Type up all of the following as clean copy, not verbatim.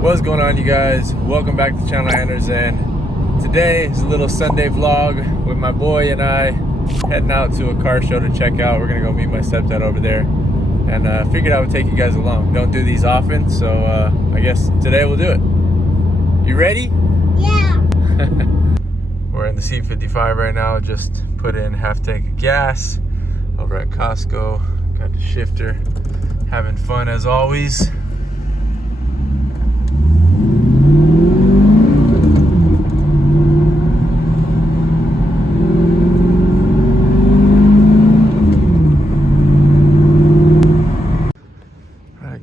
What's going on, you guys? Welcome back to the channel ANDERZÉN. Today is a little Sunday vlog with my boy and I heading out to a car show to check out. We're gonna go meet my stepdad over there, and figured I would take you guys along. Don't do these often, so I guess today we'll do it. You ready? Yeah. We're in the C55 right now. Just put in half tank of gas over at Costco. Got the shifter. Having fun as always.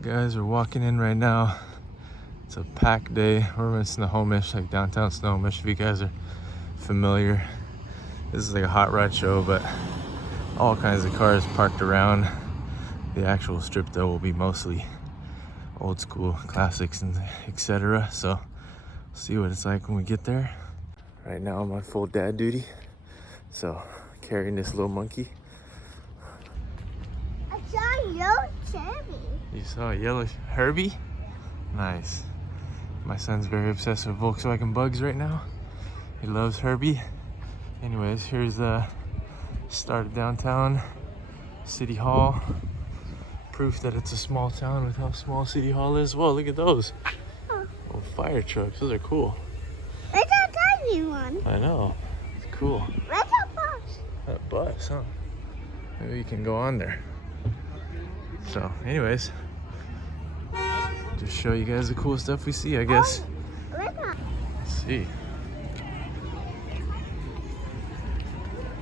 Guys, we're walking in right now. It's a packed day. We're in Snohomish, like downtown Snohomish, if you guys are familiar. This is like a hot rod show, but all kinds of cars parked around. The actual strip though will be mostly old school classics and etc. So we'll see what it's like when we get there. Right now I'm on full dad duty, so carrying this little monkey. I saw a yellow cherry. You saw a yellow Herbie? Nice. My son's very obsessed with Volkswagen Bugs right now. He loves Herbie. Anyways, here's the start of downtown City Hall. Proof that it's a small town with how small City Hall is. Whoa, look at those. Oh. Oh, fire trucks. Those are cool. Where's that tiny one? I know. It's cool. Where's that bus? That bus, huh? Maybe you can go on there. So, anyways, just show you guys the cool stuff we see, I guess. Oh, where's that? Let's see.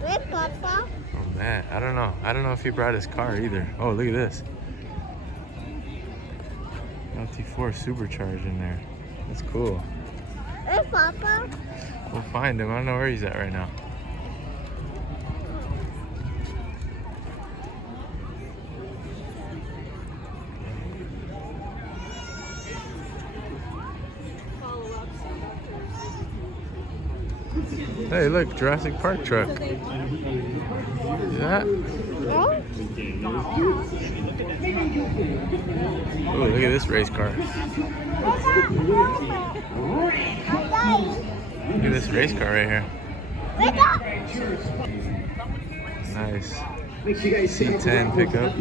Where's Papa? Oh man, I don't know. I don't know if he brought his car either. Oh, look at this. LT4 supercharged in there. That's cool. Where's Papa? We'll find him. I don't know where he's at right now. Hey, look, Jurassic Park truck. See that? Oh? Oh, look at this race car. Look at this race car right here. Nice. C10 pickup.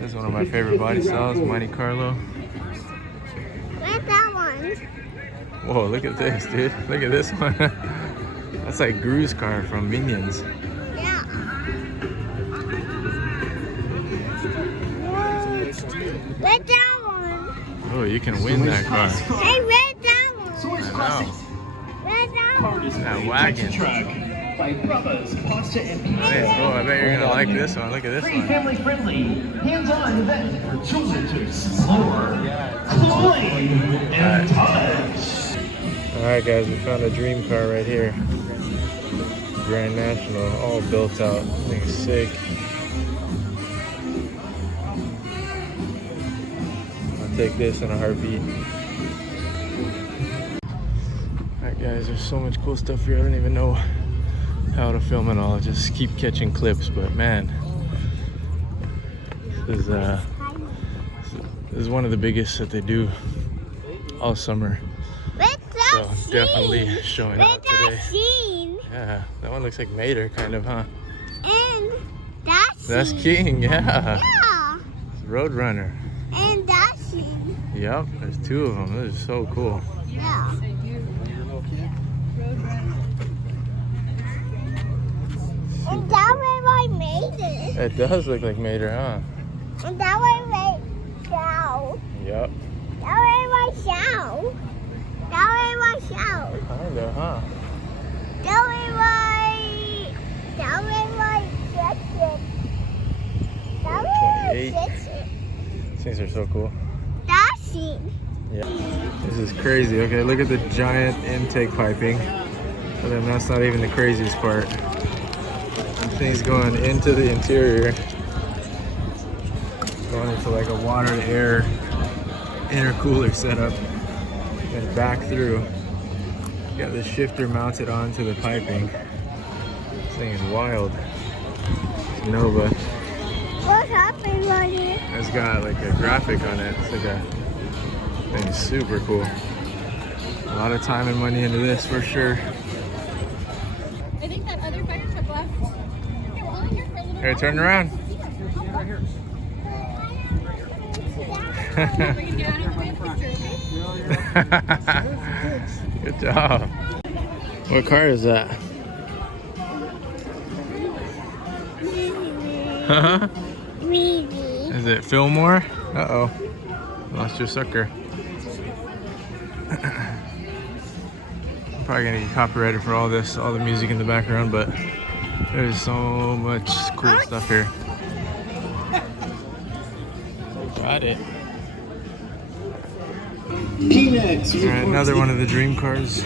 That's one of my favorite body styles, Monte Carlo. Where's that one? Whoa, look at this, dude. Look at this one. That's like Gru's car from Minions. Yeah. Where's that one? Oh, you can win that car. Hey, where's that one? I know. Where's that one? That wagon. Hey, oh, I bet you're gonna like this one. Look at this one. Family friendly, hands-on event for children to explore, climb, and touch. Alright guys, we found a dream car right here. Grand National, all built out. I think it's sick. I'll take this in a heartbeat. Alright guys, there's so much cool stuff here. I don't even know how to film it all. I just keep catching clips, but man, this is one of the biggest that they do all summer. So definitely showing up today. Yeah, that one looks like Mater, kind of, huh? And that's King, yeah. Yeah. It's Roadrunner. And that's King. Yep, there's two of them. This is so cool. Yeah. And that way I made it. It does look like Mater, huh? And that way I shout. Yep. That way I shout. That way I shout. Kinda, huh? That way I fix it. That way I fix it. These things are so cool. That's it. Yeah. This is crazy. Okay, look at the giant intake piping. But then that's not even the craziest part. Things going into the interior. Going into like a water to air intercooler setup. And back through. Got the shifter mounted onto the piping. This thing is wild. Nova. What's happening right here? It's got like a graphic on it. It's like a Thing is super cool. A lot of time and money into this for sure. I think that other fire truck left. Okay, we're only here for a little Here, turn around. Right here. We're gonna get out of the way of the picture, okay? Good job. What car is that? Huh? Is it Fillmore? Uh-oh. Lost your sucker. I'm probably gonna get copyrighted for all this, all the music in the background, but there's so much cool stuff here. Got it. Alright, another one of the dream cars.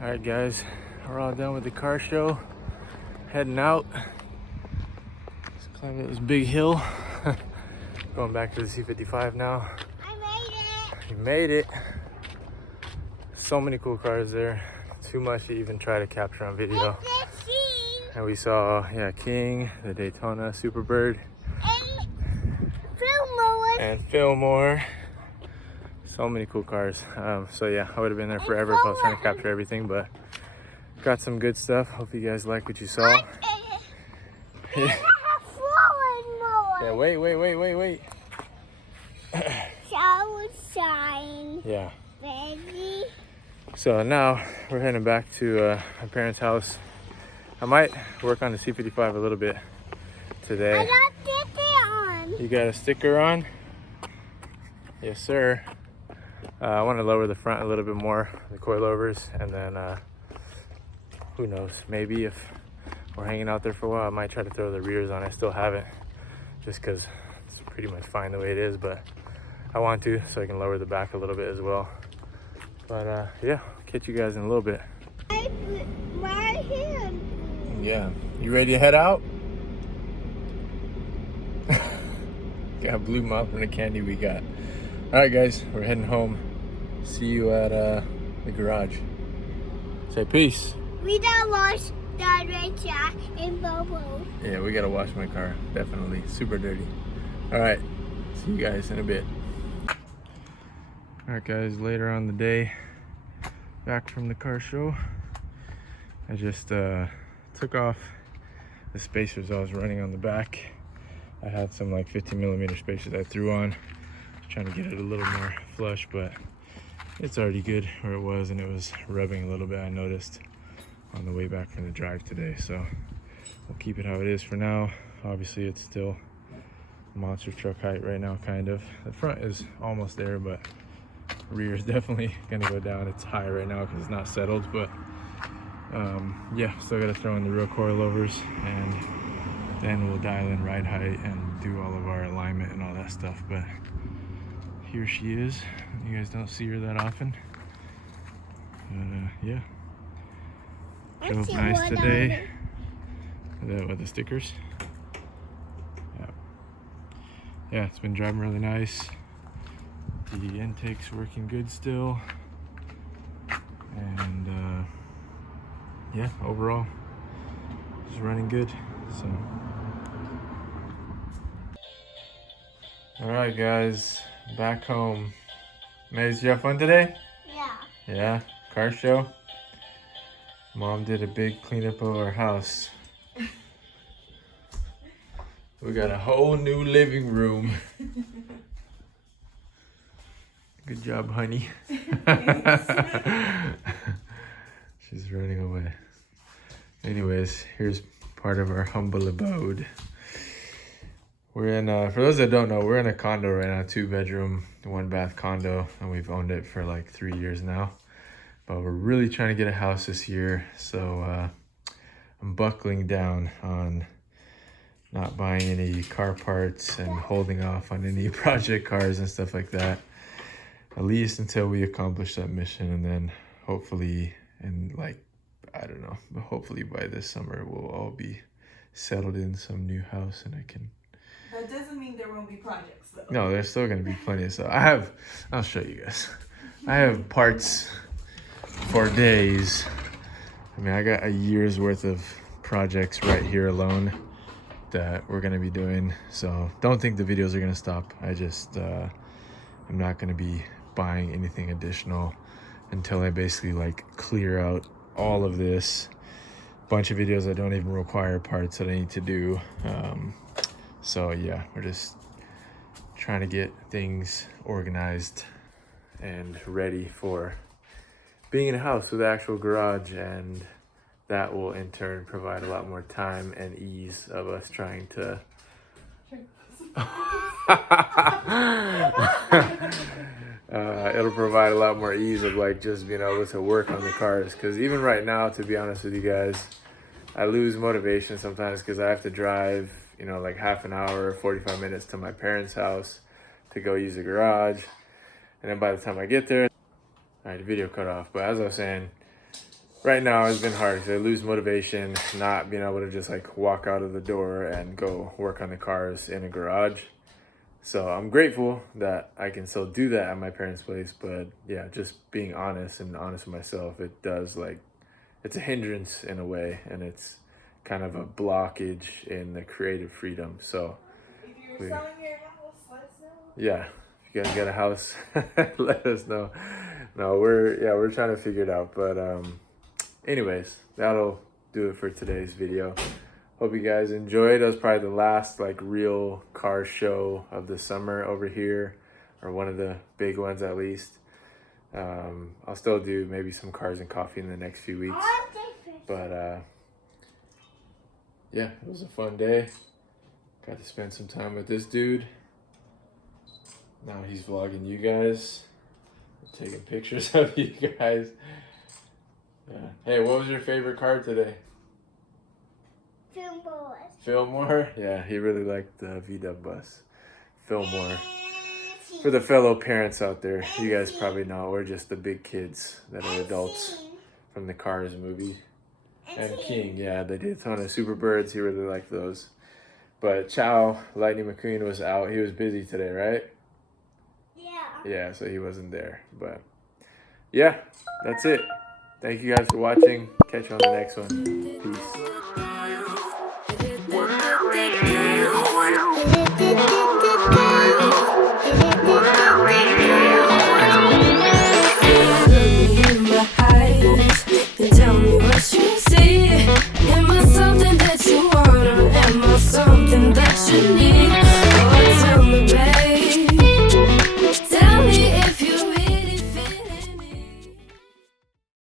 Alright guys, we're all done with the car show. Heading out. Just climbing this big hill. Going back to the C55 now. I made it. You made it. So many cool cars there. Too much to even try to capture on video. And we saw, yeah, King, the Daytona Superbird, and Fillmore. So many cool cars. So yeah, I would have been there forever if I was trying to capture everything, but got some good stuff. Hope you guys like what you saw. Yeah, wait. Shine. Yeah. Baby. So now we're heading back to my parents' house. I might work on the C55 a little bit today. I got sticker on. You got a sticker on? Yes, sir. I want to lower the front a little bit more, the coilovers, and then who knows, maybe if we're hanging out there for a while, I might try to throw the rears on. I still haven't, just because it's pretty much fine the way it is, but I want to, so I can lower the back a little bit as well. But yeah, I'll catch you guys in a little bit. I put my hand. Yeah, you ready to head out? Got blue mouth from the candy we got. All right, guys, we're heading home. See you at the garage. Say peace. We gotta wash the Racecar in bubbles. Yeah, we gotta wash my car, definitely. Super dirty. All right, see you guys in a bit. All right, guys, later on the day, back from the car show. I just took off the spacers I was running on the back. I had some like 15mm spacers I threw on, trying to get it a little more flush, but it's already good where it was, and it was rubbing a little bit, I noticed on the way back from the drive today. So we'll keep it how it is for now. Obviously it's still monster truck height right now, kind of. The front is almost there, but rear is definitely gonna go down. It's high right now because it's not settled, but yeah, still gotta throw in the real coilovers, and then we'll dial in ride height and do all of our alignment and all that stuff. But here she is. You guys don't see her that often. Yeah. Drove nice today. With the stickers. Yeah. Yeah, it's been driving really nice. The intake's working good still. And yeah, overall, it's running good. So. All right, guys, back home. Maze, you have fun today? Yeah. Yeah, car show. Mom did a big cleanup of our house. We got a whole new living room. Good job, honey. She's running away. Anyways, here's part of our humble abode. We're in, for those that don't know, we're in a condo right now, 2-bedroom, 1-bath condo, and we've owned it for like 3 years now. But we're really trying to get a house this year, so I'm buckling down on not buying any car parts and holding off on any project cars and stuff like that, at least until we accomplish that mission. And then hopefully, in like, I don't know, but hopefully by this summer we'll all be settled in some new house, and I can. That doesn't mean there won't be projects though. No, there's still gonna be plenty of stuff. I'll show you guys. I have parts for days. I mean, I got a year's worth of projects right here alone. that we're gonna be doing. So don't think the videos are gonna stop. I just I'm not gonna be buying anything additional until I basically like clear out all of this bunch of videos that don't even require parts that I need to do. So yeah, we're just trying to get things organized and ready for being in a house with an actual garage, and that will in turn provide a lot more time and ease of us trying to it'll provide a lot more ease of like just being able to work on the cars, because even right now, to be honest with you guys, I lose motivation sometimes because I have to drive, you know, like half an hour, 45 minutes to my parents' house to go use the garage, and then by the time I get there, all right, the video cut off. But as I was saying, right now it's been hard because I lose motivation not being able to just like walk out of the door and go work on the cars in a garage. So I'm grateful that I can still do that at my parents' place, but yeah, just being honest with myself, it does like, it's a hindrance in a way, and it's kind of a blockage in the creative freedom. So If you're selling your house, let us know. yeah, if you guys got a house, let us know. No, we're trying to figure it out. But anyways, that'll do it for today's video. Hope you guys enjoyed. That was probably the last like real car show of the summer over here, or one of the big ones at least. I'll still do maybe some cars and coffee in the next few weeks. But yeah, it was a fun day. Got to spend some time with this dude. Now he's vlogging you guys, taking pictures of you guys. Yeah. Hey, what was your favorite car today? Fillmore? Yeah, he really liked the VW bus. Fillmore. For the fellow parents out there, you guys probably know we're just the big kids that are adults from the Cars movie. And King, yeah, they did a ton of Superbirds. He really liked those. But Chow, Lightning McQueen, was out. He was busy today, right? Yeah, so he wasn't there. But yeah, that's it. Thank you guys for watching. Catch you on the next one. Peace.